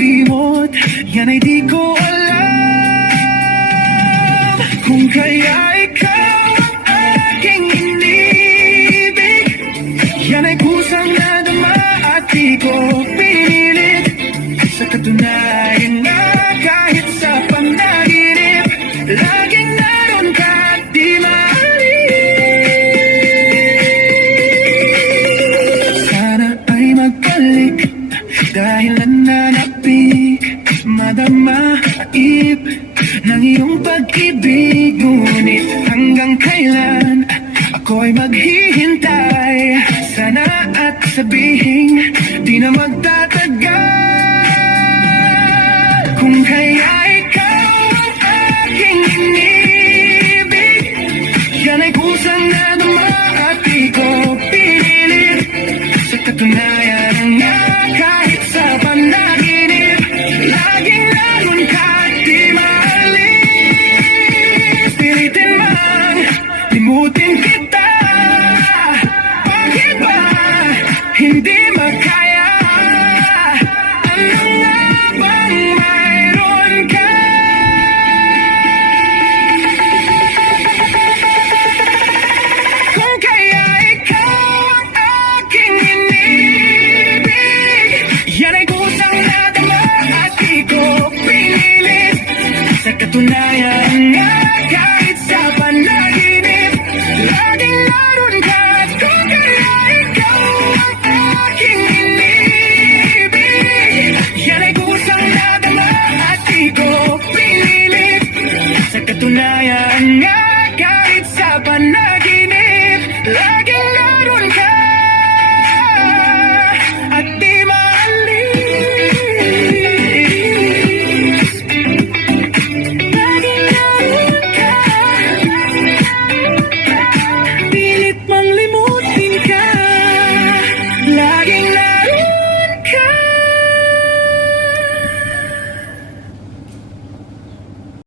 makalimot, yan ay di ko alam. Kung kaya ikaw ang aking inibig, yan ay kusang nadama at di ko pinilit. Sa katunayan na kahit sa panaginip, laging naroon ka at di maalis. Sana ay magbalik dahil nananapik, madama aib ng iyong pag-ibig. Ngunit hanggang kailan ako'y maghihintay? Sana at sabihin di na